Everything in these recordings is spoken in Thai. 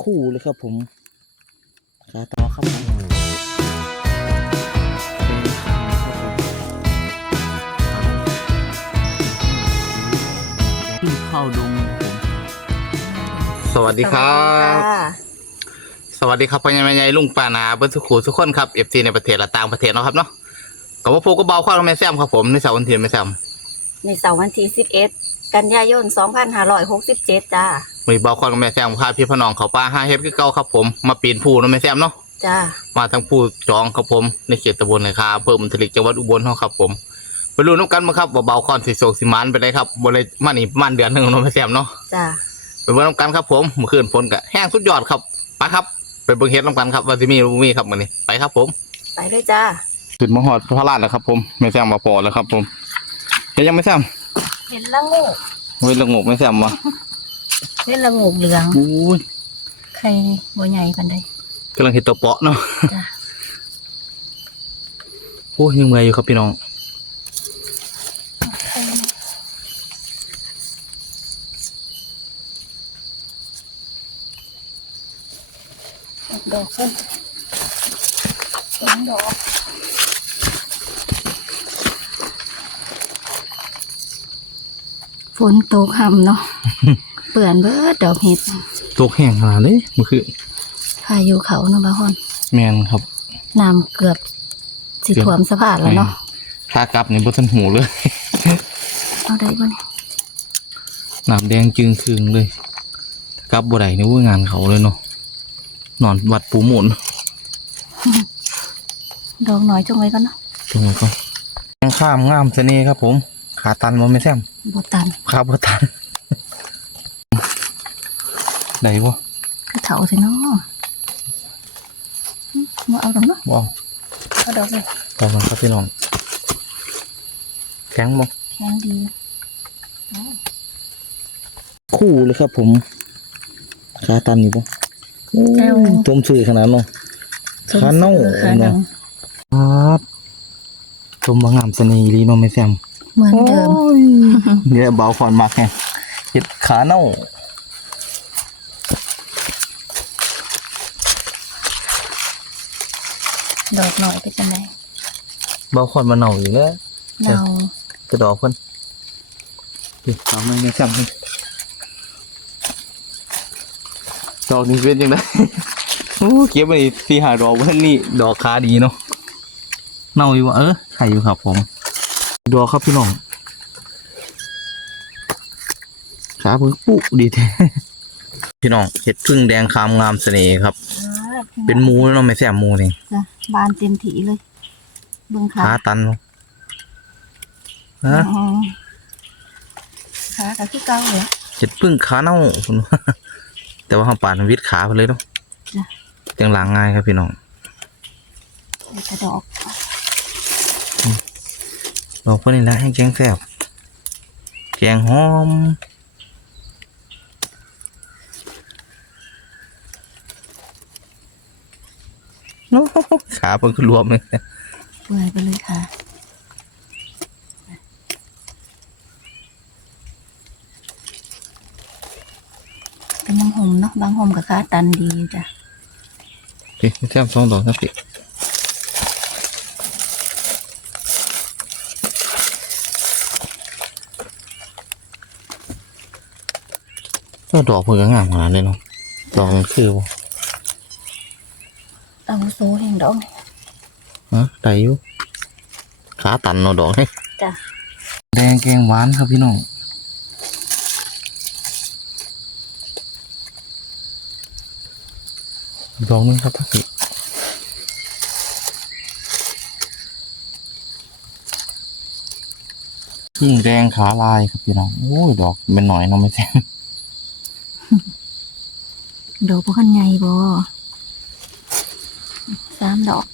คู่เลยครับผมขาต่อครับผมขึ้นเข้าดงผมสวัสดีครับ สวัสดีครับพ่อใหญ่แม่ใหญ่ลุงป้านาเบิ้ลสุขุทุกคนครับเอฟซีในประเทศและต่างประเทศเนาะครับเนาะกับว่าพวกก็เบาข้าวแม่แซมครับผมในเสาร์วันที่แม่แซมในเสาร์วันที่11กันยายน2567จ้า มีเบาข้าวแม่แซมพาพี่พ่อน้องเขาป้าห้าเฮ็ดคือเก่าครับผมมาปีนผู้เนาะแม่แซมเนาะจ้ามาทั้งผู้จองครับผมในเขตตำบลเลยครับเพิ่มมันทลิกจังหวัดอุบลเนาะครับผมไปรู้น้ำกันมาครับว่าเบาคอนสิโศกสิมันไปได้ครับบนเลยมานี่ประมันเดือนหนึ่งเนาะแม่แซมเนาะจ้าไปเบิ่งน้ำกันครับผมเมื่อคืนฝนก็แห้งสุดยอดครับไปครับ ไปเบิ่งเฮ็ดน้ำกันครับว่าสิมีหรือบ่มีครับมื้อนี้ไปครับผม ไปเลยจ้าขึ้นมาหอดพระราชแล้วครับ ผมไม่แซมมาพอแล้วครับ ผมเฮ็ดยังไม่แซมเห็นละงูเฮ้ยละงกไม่แซมวะ เห็นละงูเหลืองอุ้ยใครบ่ใหญ่ปานใดกำลังเฮ็ดตัวเปาะเนาะจ้าโอ้ยยังเมื่อยอยู่ครับพี่น้องดอกส้นสองดอกฝนตกห่ำเนาะ เปื่อนเบิดดอกเห็ดตกแห้งขนาดเลยเมื่อคืนพายุเขาเนาะบางคนแมนครับน้ำเกือบสิท่วมสะพานแล้วเนาะถ้ากลับนี่บ่ทันหูเลย เอาได้บ่เนี่ยน้ำแดงจึงคืงเลยถ้ากลับบ่ได้นี่ว่างานเขาเลยเนาะนอนวัดปูหมุนดอกน้อยจงไว้ก่อนเนาะตรงนี้ก็ยังข้ามงามเสน่ห์ครับผม ขาตันบ่แม่แซมบ่ตันขาบ่ตัน ได้บ่คือเถาสิเนาะมาเอาดอกเนาะบ่เอาดอกเลยต่อมาครับพี่น้องแข็งบ่แข็งดี คู่เลยครับผมขาตันอยู่ปะโอ้ยจมสื่อขนาดเนาะขาเน่าขาเน่าครับชมบางงามเสน่ห์ลีเนาะแม่แซมเหมือนเดิมเดี๋ยวเบาคอนมากแฮงเห็ดขาเน่า ดอกหน่อยไปจังไหนเบาคอนมาเน่าอยู่แล้วเน่ากระดอกเพิ่นดิเอามาแม่แซมนี่ดอกนี้เป็นยังไงโอ้เก็บไปสี่หาดอกเพิ่นนี่ดอกขาดีเนาะเน่าอยู่วะเออใช่อยู่ครับผมดอกครับพี่น้องขาเพิ่งปุ๊ดีแท้พี่น้องเห็ดพึ่งแดงคามงามเสน่ห์ครับ เป็นหมูแล้วเนาะไม่แซ่บหมูนี่จ้ะบานเต็มถีเลย เบิ่งขาขาตันเนาะฮะอ๋อขากับที่เก่าเลยเห็ดพึ่งขาเน่าพุ่นว่าแต่ว่าเขาปาดวิดขาไปเลยเนาะจ้ะ จังหลังง่ายครับพี่น้องกระดอกดอกเพื่อนนี่แหละให้แกงแซ่บแกงหอม โอ้โหขาเพิ่นคือรวมเลยเปื่อยไปเลยค่ะ เป็นน้ำหอมเนาะบางหอมกับขาตันดีจ้ะพี่ไม่แซ่บสองดอกนะพี่ก็ดอกเพิ่นก็งามขนาดเลยเนาะดอกมันคือบ่เอาโซแห่ง ดอกนี่ฮะได้อยู่ขาตันเนาะดอกนี่จ้ะแดงแกงหวานครับพี่น้องดอกหนึงครับพี่พึ่งแดงขาลายครับพี่น้องโอ้ยดอกเป็นหน่อยเนาะไม่แซงดอกพวกขันใหญ่บ่ สามดอก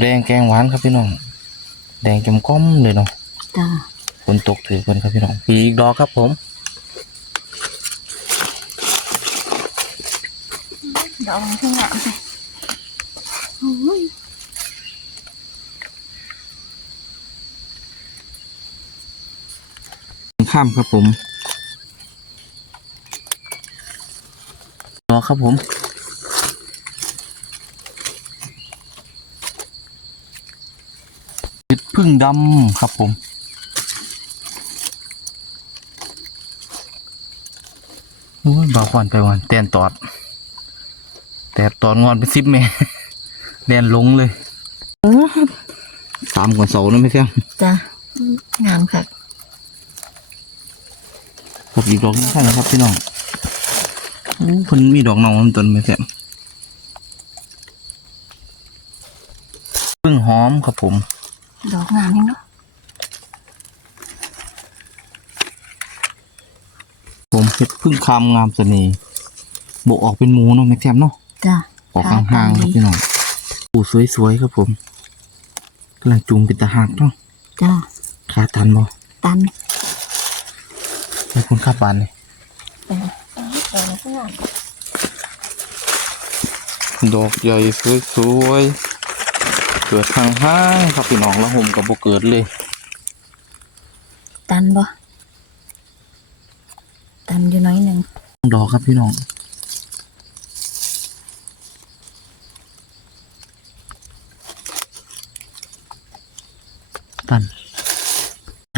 แดงแกงหวานครับพี่น้อง แดงจมก้อมเลยเนาะจ้ะฝนตกถือคนครับพี่น้องปีกดอกครับผม ดอกมันขึ้นหนามเลยโอ้ยข้ามครับผมรอครับผมเห็ด พึ่งดำครับผมโอ้ยบาควันไปวันแตนตอด แต่ตอนงอนเป็นซิปแม่แดนลงเลยสามกว่าเสานะไม่ใช่จ้ะงามค่ะกับอีกดอกนึงใช่ครับพี่น้องโอ้เพิ่นมีดอกน้องมันต้นไม่ใช่พึ่งหอมครับผม ดอกงามนี่เนาะผมเห็ดพึ่งคามงามเสน่ห์บกออกเป็นหมูเนาะไม่แซมเนาะจ้ะออกห่างๆครับพี่น้องปูสวยๆครับผมกำลังจูงเป็นตะหักเนาะจ้ะขาตันบ่ตันให้คุณข้าปานเลยไปไปข้างหลังดอกใหญ่สวยๆ เกิดห่างๆครับพี่น้องแล้วผมกับบ่เกิดเลย ตันบ่ตันอยู่น้อยหนึ่งดอกครับพี่น้องตัน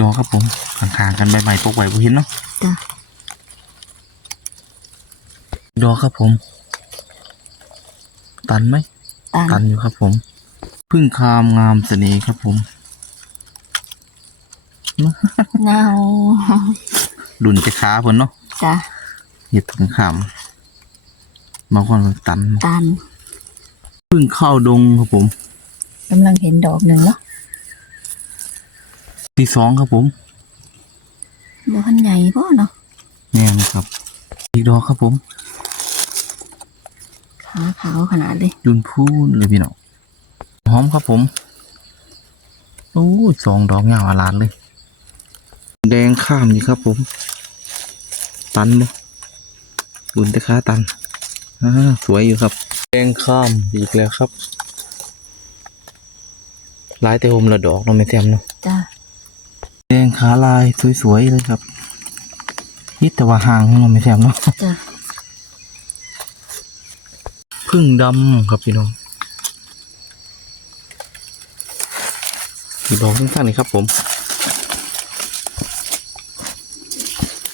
ดอกครับผมข้างๆกันใบใหม่ปกไว้บ่เห็นเนาะจ้ะดอกครับผม ตันไหมตันตันอยู่ครับผม พึ่งคามงามเสน่ห์ครับผมเงาดุนจะขาเพิ่นเนาะจ้ะเห็ดพึ่งคามบางคนก็ตันตันพึ่งเข้าดงครับผมกำลังเห็นดอกหนึ่งเนาะที่สองครับผมบ่ทันใหญ่บ่เนาะแน่นะครับ อีกดอกครับผมขาขาวขนาดเลยยุนพูนเลยพี่น้องห อมครับผมโอ้ยสองดอกเงาอลานเลย แดงข้ามนี่ครับผม ตันบ่บุญแต่ค้าตันอ่าสวยอยู่ครับ แดงข้ามอีกแล้วครับลายแต่โฮมละดอกเนาะไม่แซมเนาะจ้ะแดงขาลายสวยๆเลยครับนี่แต่ว่าห่างเนาะไม่แซมเนาะจ้ะพึ่งดำครับพี่น้อง อีกดอกสั้นๆนี่ครับผม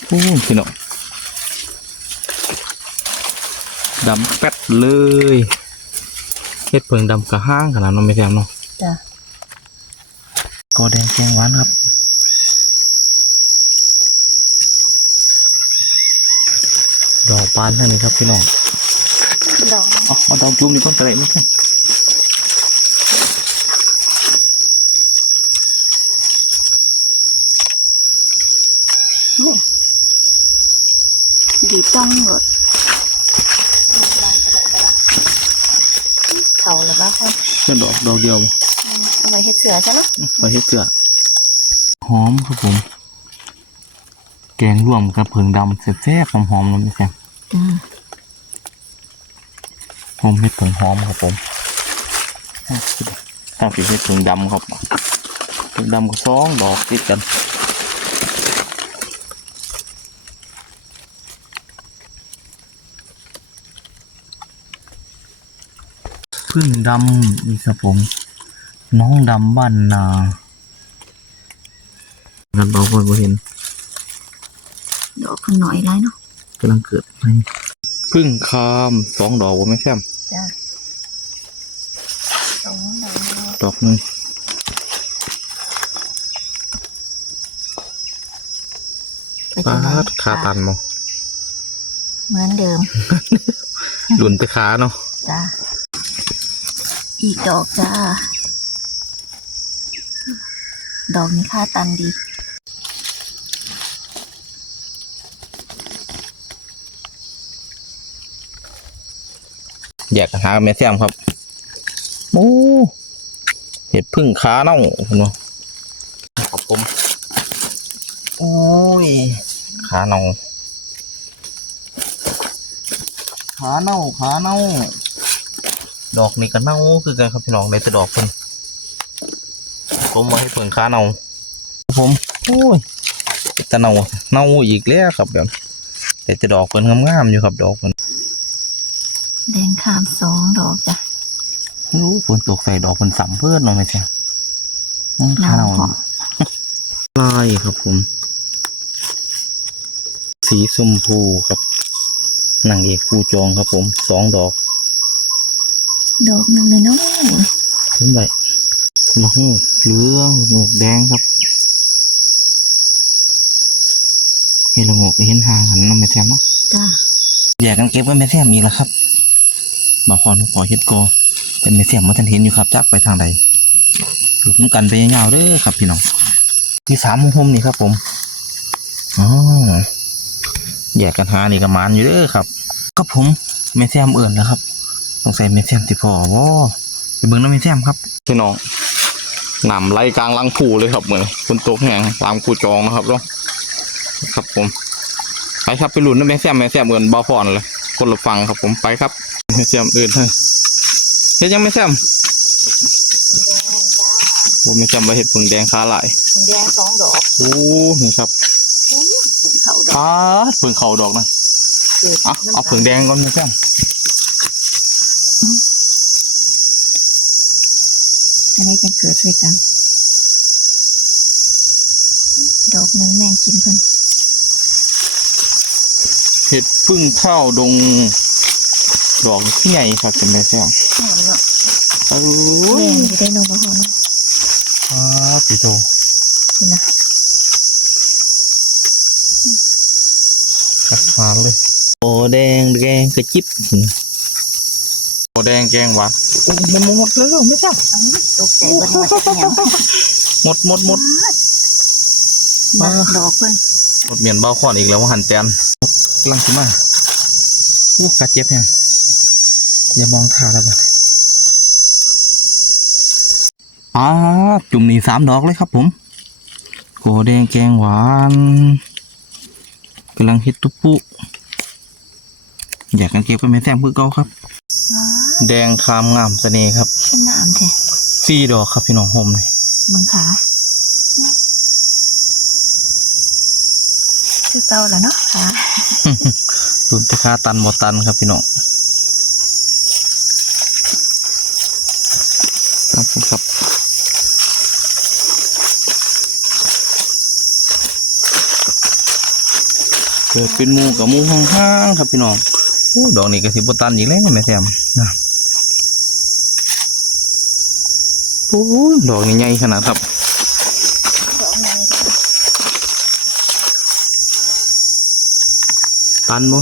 โอ้พี่น้องดำแป๊ดเลยเฮ็ดเพิงดำกระห้างขนาดน้องไม่แซมเนาะจ้ะกอแดงแกงหวานครับดอกบานทั้งนี้ครับพี่น้องดอกเอาเอาดอกจุ่มนี่ก่อนกระไรไม่ใช่ ดีต้องหมดเขาหรือเปล่าคะเพื่อดอกดอกเดียวเอาไปเฮ็ดเสือใช่ไหมไปเฮ็ดเกลือหอมครับผม แกงร่วมกับเพิงดำแซ่บๆหอมๆเลยไม่ใช่จ้ะหอมเห็ดเพิงหอมครับผมถ้าฝีเห็ดเพิงดำครับเพิงดำก็สองดอกติดกัน พึ่งดำอีกครับผม น้องดำบ้านนากันบอกคนบ่เห็นดอกข้างหน่อยได้เนาะกำลังเกิดให้พึ่งคามสองดอกว่าไม่แซ่บจ้ะสองดอกดอกหนึ่งไปปาจังไหนดขาตันมั้งเหมือนเดิมหลุนไปขาเนาะจ้ะ อีกดอกจ้า ดอกนี้ค่าตันดี แยกกันหากับแม่แซ่บครับ โอ้เห็ดพึ่งขาเน่าคุณวะครับผมโอ้ย ขาเน่า ขาเน่า ขาเน่า ดอกนี่ก็เน่าคือกันครับพี่น้องในแต่ดอกเพิ่นผมมาให้เพิ่งขาเน่าครับผมโอ้ยแต่เน่าเน่าอีกแล้วครับแบบแต่จะดอกเพิ่นงามๆอยู่ครับดอกเพิ่นขามสองดอกจ้ะโอ้ฝนตกใส่ดอกมันสัมเพื่อนเนาะแม่แซ่บอืมหนาวข้าวพอลายครับผม สีชมพูครับนางเอกผู้จองครับผมสองดอก ดอกหนึ่งเลยเนาะขึ้นไปลูกงูเหลืองลูกงูแดงครับเห็นลูกงูก็เห็นหางหันน้ำแม่แซมเนาะจ้ะอยากกันเก็บไว้แม่แซมอีกแล้วครับมาขอนุขอเฮ็ดโกอเป็นแม่แซมมาทันเห็นอยู่ครับจักไปทางใดหลุดกันไปยาวๆเด้อครับพี่น้องที่สามมุมผมนี่ครับ ผมอ๋อแยกกันหานี่กับมานอยู่เด้อครับก็ผมแม่แซมเอื่นนะครับ ต้องใส่แม่แซมติพอวะไปเบิ่งน้ำแม่แซมครับพี่น้องหนำไล่กลางลังผูเลยครับเหมือนคนตกแห้งลามผูจองนะครับเนาะครับผมไปครับไปหลุนนะแม่แซมแม่แซมเอินบาฟอนเลยคนละฟังครับผมไปครับแม่แซมเอินให้เฮ็ดยังแม่แซมโอ้แม่แซมไปเห็ดผึ่งแดงขาหลายแดงสองดอก โอ้นี่ครับเขาดอกอ้าดผึ่งเข่าดอกนะเอาเอาผึ่งแดงก่อนแม่แซมจะได้ จะเกิดใส่กัน ดอกหนึ่งแมงกินเพิ่นเห็ดพึ่งข้าวดง ดอกที่ใหญ่ครับเป็นแม่แซมหอมเนาะโอ้แมยงอยู่ได้นมกระหอเนาะอ้าดพี่โตคุณนะขัดฟานเลยโอ้แดงแดงกระจิบโอแดงแกงหวานโอ้หมดหมดหมดแล้วไม่ใช่อันนี้ตกใจเพิ่นว่าจะยังหมดหมดหมดมาดอกเพิ่นหมดเมียนเบ้าขอนอีกแล้วว่าหันแตนกำลังขึ้นมาอู้กัดเจ็บยังอย่ามองท่าแล้วบ้อ่าจุ่มนี่สามดอกเลยครับผมโกแดงแกงหวานกำลังฮิตตุ๊ปุอยากกันเก็บไปแม่แซมคือเก่าครับว้า แดงคามงามเสน่ห์ครับขึ้นน้ำแท้สี่ดอกครับพี่น้องโฮมเลยเบิ่งขาคือเก่าแล้วเนาะขาตุนตะคาตันหมดตันครับพี่น้องครับผมครับเกิดเป็นหมูกับหมูห้างๆครับพี่น้องโอ้ดอกนี้ก็สิบตันอีกแล้วแม่แซมนะ โอ้ยดอกนี้ใหญ่ขนาดครับตันบ่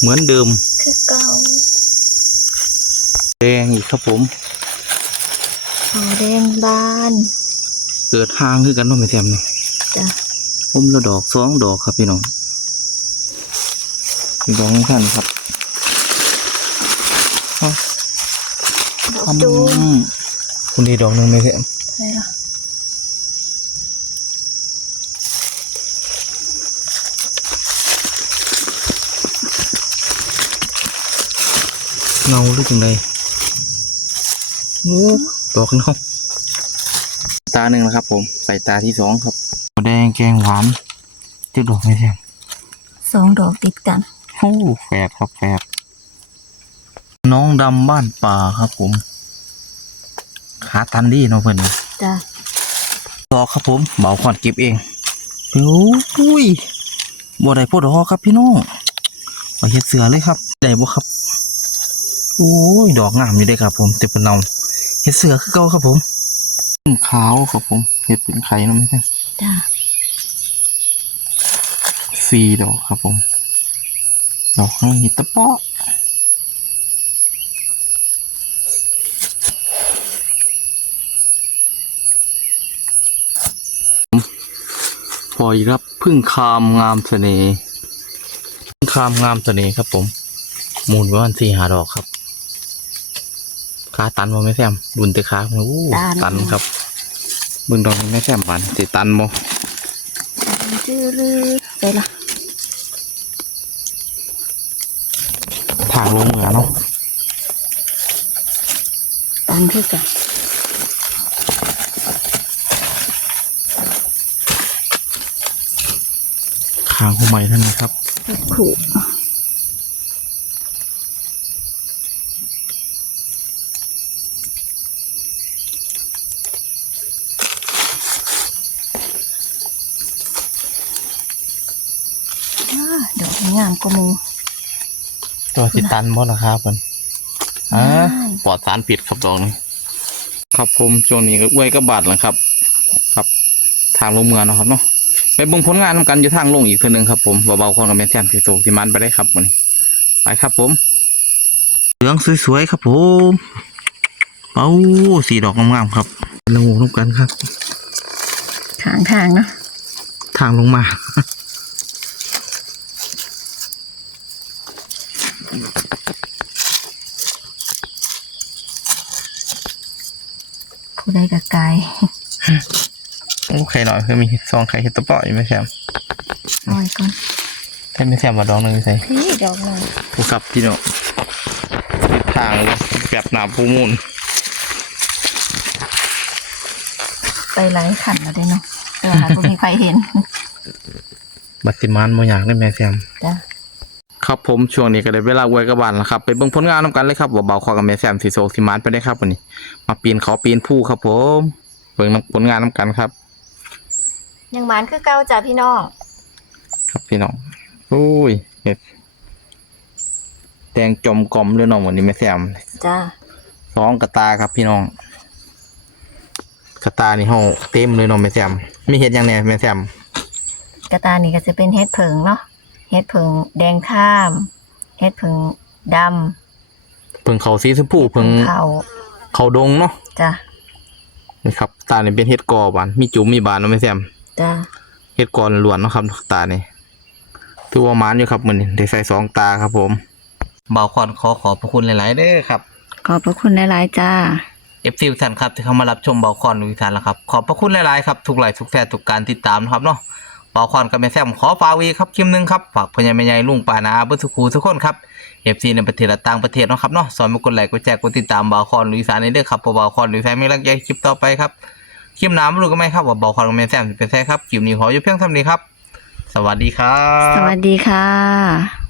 เหมือนเดิมคือเก่าแดงอีกครับผมขาวแดงบาน เกิดห้างคือกันเนาะแม่แซมนี่จ้ะผมละดอกสองดอกครับพี่น้องเป็นดอกของท่านครับดอกจูม คุณดีดอกหนึ่งไหมแซมใช่ละเงาหรือจังไดโอ้ดอกเงาตาหนึ่งนะครับ ผม ใส่ตาที่สองครับแดงแกงหวานเจ็ดดอกไหมแซมสองดอกติดกันโอ้แฝดครับแฝดน้องดำบ้านป่าครับผม ขาตันดีเนาะเพื่อนจ้ะดอกครับผมเบาขอนเก็บเองโอ้ยบ่ได้พดดอกครับพี่น้องมาเฮ็ดเสือเลยครับได้บ่ครับโอ้ยดอกงามอยู่เด้ครับ ผมแต่เป็นเนาเฮ็ดเสือคือเก่าครับผมเป็นขาวครับผมเฮ็ดเป็นไข่เนาะไม่ใช่จ้ะสี่ดอกครับผมดอกข้างเห็ดตะเปาะ พออีกครับพึ่งคามงามเสน่ห์พึ่งคามงามเสน่ห์ครับ ผม มูลประมาณสี่หาดอกครับขาตันบ่ไม่แซมบุญแต่ขาโอ้โหตันครับเบึงดอกนี้ไม่แซมบานติตันบ่จื้อลือใช่ละทางลงเหนือเนาะตันคือกัน หัวใหม่นั่นนะครับขู่ดอกงามกว่ามูตัวสิตันบ่นะครับมันอปลอดสารผิดครับดองนี้ครับผมช่วงนี้ก็เว้ยก็บาดแล้วครับ ครับ ทางลงเมืองนะครับเนาะ ไปเบิ่งผลงานนำกันอยู่ทางลงอีกเทื่อหนึงครับผมเบาๆคนกับแม่แซมสิโตที่มันไปได้ครับวันนี้ไปครับผมเหลืองสวยๆครับผมเอ้าสีดอกงามๆครับลงลงกันครับทางทางเนาะทางลงมาผู้ใดกับกาย โอ้ไข่หน่อยเพื่อมีซองไข่เห็ดตะเปาะอยู่ไหมแซมเอาไว้ก่อนให้ไม่แซมมาดองหนึ่งใส่พี่ดอกหนึ่งผู้ขับพี่น้องทิศทางเลยแบบหนาผู้มูลไปหลายขันแล้วเด้เนาะแต่ว่าบ่มีใครเห็น บัติมานโมอยากได้แม่แซมจ้ะครับผมช่วงนี้ก็ได้เวลาอวยกระบาลแล้วครับไปเบิ่งผลงานน้ำกันเลยครับว่าเบาคอกับแม่แซมสีโซกสีมานไปได้ครับวันนี้ มาปีนเขาปีนผู้ครับผมเบิ่งผลงานน้ำกันครับ ยังหมานคือเก่าจ้ะพี่น้อง ครับพี่น้องอุ้ยเห็ดแดงจมกลมเลยน้องวันนี้แม่แซมจ้าสองกระตาครับพี่น้อง กระตานี่ห้องเต็มเลยน้องแม่แซมมีเห็ดหยังแหน่แม่แซมกระตานี่ก็จะเป็นเฮ็ดเผิงเนาะเฮ็ดเผิงแดงข้ามเฮ็ดเผิงดเพิ่งเขาสีชมพูำเพิ่งเขาเขาดงเนาะจ้ะนี่ครับตาเนี่ยเป็นเห็ดกอบานมีจุ๋มมีบานเนาะแม่แซม จ้ะเฮ็ดก่อนล้วนเนาะครับตานี่ถือว่าหมานอยู่ครับมื้อนี้ได้ใส่สองตาครับ ผมบ่าวคอนขอขอบพระคุณหลาย ๆเด้อครับ ขอบพระคุณหลายๆจ้า FC ทุกท่านครับที่เข้ามารับชมบ่าวคอนทุกท่านแล้วครับ ขอบพระคุณหลาย ๆ ครับ ทุกไลค์ทุกแชร์ทุกการติดตามนะครับเนาะบ่าวคอนกับแม่แซมขอฝากไวีครับคลิปหนึงครับฝากพ่อใหญ่แม่ใหญ่ลุงป้านาอาเบิ่ทุกคูทุกคนครับ FC ในประเทศและต่างประเทศเนาะครับเนาะสอนมากดไลค์กดแชร์กดติดตามบ่าวคอนลุยสานในเด้อครับเพราะบ่าวคอนลุยสานมีรักใหญ่คลิปต่อไปครับ คลิปน้ำรู้ก็ไม่ครับว่าเบาวคอนกับแม่แซมเป็นแท้ครับคลิปนี้ขออยู่เพียงเท่านี้ครับ สวัสดีครับ สวัสดีค่ะ